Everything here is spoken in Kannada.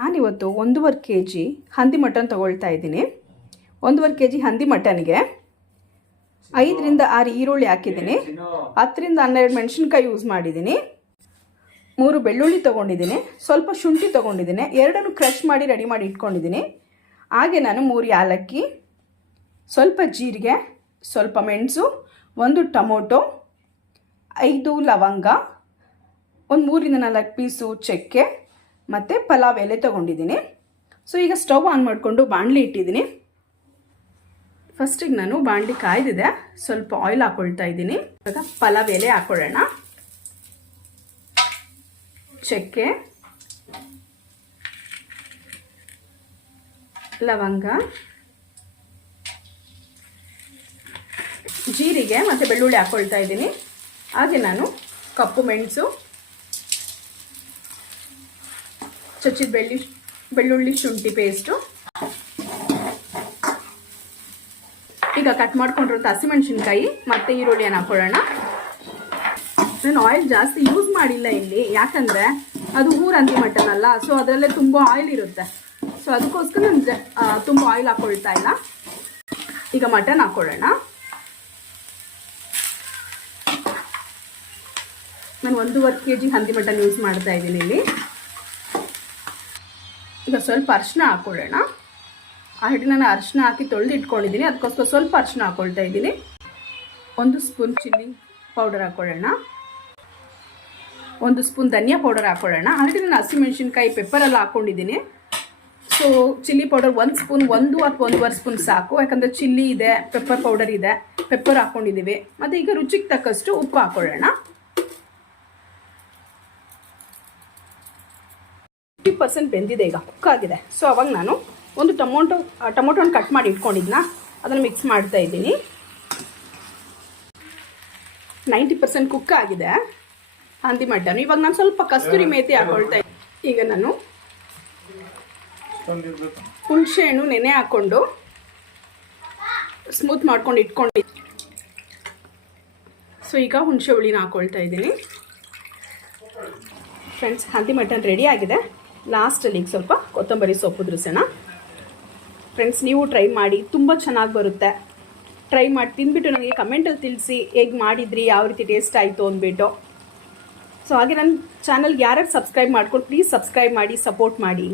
ನಾನಿವತ್ತು 1.5 kg ಹಂದಿ ಮಟನ್ ತೊಗೊಳ್ತಾ ಇದ್ದೀನಿ. 1.5 kg ಹಂದಿ ಮಟನ್ಗೆ 5 ರಿಂದ 6 ಈರುಳ್ಳಿ ಹಾಕಿದ್ದೀನಿ, 10 ರಿಂದ 12 ಮೆಣಸಿನಕಾಯಿ ಯೂಸ್ ಮಾಡಿದ್ದೀನಿ, 3 ಬೆಳ್ಳುಳ್ಳಿ ತೊಗೊಂಡಿದ್ದೀನಿ, ಸ್ವಲ್ಪ ಶುಂಠಿ ತೊಗೊಂಡಿದ್ದೀನಿ, ಎರಡನ್ನು ಕ್ರಷ್ ಮಾಡಿ ರೆಡಿ ಮಾಡಿ ಇಟ್ಕೊಂಡಿದ್ದೀನಿ. ಹಾಗೆ ನಾನು 3 ಏಲಕ್ಕಿ, ಸ್ವಲ್ಪ ಜೀರಿಗೆ, ಸ್ವಲ್ಪ ಮೆಣಸು, 1 ಟೊಮೊಟೊ, 5 ಲವಂಗ, ಒಂದು 3 ರಿಂದ 4 ಪೀಸು ಚಕ್ಕೆ ಮತ್ತು ಪಲಾವ್ ಎಲೆ ತೊಗೊಂಡಿದ್ದೀನಿ. ಸೊ ಈಗ ಸ್ಟವ್ ಆನ್ ಮಾಡಿಕೊಂಡು ಬಾಣಲಿ ಇಟ್ಟಿದ್ದೀನಿ. ಫಸ್ಟಿಗೆ ನಾನು ಬಾಣಲಿ ಕಾಯ್ದಿದೆ, ಸ್ವಲ್ಪ ಆಯಿಲ್ ಹಾಕ್ಕೊಳ್ತಾ ಇದ್ದೀನಿ. ಇವಾಗ ಪಲಾವ್ ಎಲೆ ಹಾಕೊಳ್ಳೋಣ, ಚಕ್ಕೆ, ಲವಂಗ, ಜೀರಿಗೆ ಮತ್ತು ಬೆಳ್ಳುಳ್ಳಿ ಹಾಕ್ಕೊಳ್ತಾ ಇದ್ದೀನಿ. ಹಾಗೆ ನಾನು ಕಪ್ಪು ಮೆಣಸು, ಚಚ್ಚಿದ ಬೆಳ್ಳುಳ್ಳಿ ಶುಂಠಿ ಪೇಸ್ಟು, ಈಗ ಕಟ್ ಮಾಡ್ಕೊಂಡಿರೋ ಹಸಿಮೆಣಸಿನ್ಕಾಯಿ ಮತ್ತು ಈರುಳ್ಳಿಯನ್ನು ಹಾಕೊಳ್ಳೋಣ. ನಾನು ಆಯಿಲ್ ಜಾಸ್ತಿ ಯೂಸ್ ಮಾಡಿಲ್ಲ ಇಲ್ಲಿ, ಯಾಕಂದರೆ ಅದು ಊರ ಹಂದಿ ಮಟನ್ ಅಲ್ಲ, ಸೊ ಅದರಲ್ಲೇ ತುಂಬ ಆಯಿಲ್ ಇರುತ್ತೆ. ಸೊ ಅದಕ್ಕೋಸ್ಕರ ನಾನು ತುಂಬ ಆಯಿಲ್ ಹಾಕ್ಕೊಳ್ತಾ ಇಲ್ಲ. ಈಗ ಮಟನ್ ಹಾಕ್ಕೊಳ್ಳೋಣ. ನಾನು 1.5 kg ಹಂದಿ ಮಟನ್ ಯೂಸ್ ಮಾಡ್ತಾ ಇದ್ದೀನಿ ಇಲ್ಲಿ. ಈಗ ಸ್ವಲ್ಪ ಅರಿಶಿನ ಹಾಕ್ಕೊಳ್ಳೋಣ. ಆಲ್ರೆಡಿ ನಾನು ಅರಿಶಿನ ಹಾಕಿ ತೊಳೆದು ಇಟ್ಕೊಂಡಿದ್ದೀನಿ, ಅದಕ್ಕೋಸ್ಕರ ಸ್ವಲ್ಪ ಅರಿಶಿನ ಹಾಕ್ಕೊಳ್ತಾ ಇದ್ದೀನಿ. 1 ಸ್ಪೂನ್ ಚಿಲ್ಲಿ ಪೌಡರ್ ಹಾಕ್ಕೊಳ್ಳೋಣ, 1 ಸ್ಪೂನ್ ಧನಿಯಾ ಪೌಡರ್ ಹಾಕ್ಕೊಳ್ಳೋಣ. ಆಲ್ರೆಡಿ ನಾನು ಹಸಿಮೆಣಸಿನ್ಕಾಯಿ ಪೆಪ್ಪರೆಲ್ಲ ಹಾಕ್ಕೊಂಡಿದ್ದೀನಿ. ಸೊ ಚಿಲ್ಲಿ ಪೌಡರ್ 1 ಸ್ಪೂನ್, 1 ಅಥವಾ 1.5 ಸ್ಪೂನ್ ಸಾಕು, ಯಾಕಂದರೆ ಚಿಲ್ಲಿ ಇದೆ, ಪೆಪ್ಪರ್ ಪೌಡರ್ ಇದೆ, ಪೆಪ್ಪರ್ ಹಾಕ್ಕೊಂಡಿದ್ದೀವಿ. ಮತ್ತು ಈಗ ರುಚಿಗೆ ತಕ್ಕಷ್ಟು ಉಪ್ಪು ಹಾಕ್ಕೊಳ್ಳೋಣ. 50% ಬೆಂದಿದೆ, ಈಗ ಕುಕ್ ಆಗಿದೆ. ಸೊ ಅವಾಗ ನಾನು ಒಂದು ಟೊಮೊಟೊನ ಕಟ್ ಮಾಡಿ ಇಟ್ಕೊಂಡಿದ್ನ, ಅದನ್ನು ಮಿಕ್ಸ್ ಮಾಡ್ತಾ ಇದ್ದೀನಿ. 90% ಕುಕ್ ಆಗಿದೆ ಹಂದಿ ಮಟನ್. ಇವಾಗ ನಾನು ಸ್ವಲ್ಪ ಕಸ್ತೂರಿ ಮೇಥಿ ಹಾಕ್ಕೊಳ್ತಾ ಇದ್ದೀನಿ. ಈಗ ನಾನು ಹುಣಸೆ ಹಣ್ಣು ನೆನೆ ಹಾಕ್ಕೊಂಡು ಸ್ಮೂತ್ ಮಾಡ್ಕೊಂಡು ಇಟ್ಕೊಂಡಿದ್ದೀನಿ. ಸೊ ಈಗ ಹುಣಸೆ ಹುಳಿನ ಹಾಕ್ಕೊಳ್ತಾ ಇದ್ದೀನಿ. ಫ್ರೆಂಡ್ಸ್, ಹಂದಿ ಮಟನ್ ರೆಡಿ ಆಗಿದೆ. ಲಾಸ್ಟಲ್ಲಿ ಈಗ ಸ್ವಲ್ಪ ಕೊತ್ತಂಬರಿ ಸೊಪ್ಪು ಉದುರಿಸೋಣ. ಫ್ರೆಂಡ್ಸ್, ನೀವು ಟ್ರೈ ಮಾಡಿ, ತುಂಬ ಚೆನ್ನಾಗಿ ಬರುತ್ತೆ. ಟ್ರೈ ಮಾಡಿ ತಿಂದ್ಬಿಟ್ಟು ನನಗೆ ಕಮೆಂಟಲ್ಲಿ ತಿಳಿಸಿ ಹೇಗೆ ಮಾಡಿದ್ರಿ, ಯಾವ ರೀತಿ ಟೇಸ್ಟ್ ಆಯಿತು ಅಂದ್ಬಿಟ್ಟು. ಸೊ ಹಾಗೆ ನನ್ನ ಚಾನಲ್ಗೆ ಯಾರ್ಯಾರು ಸಬ್ಸ್ಕ್ರೈಬ್ ಮಾಡ್ಕೊಂಡು ಪ್ಲೀಸ್ ಸಬ್ಸ್ಕ್ರೈಬ್ ಮಾಡಿ, ಸಪೋರ್ಟ್ ಮಾಡಿ.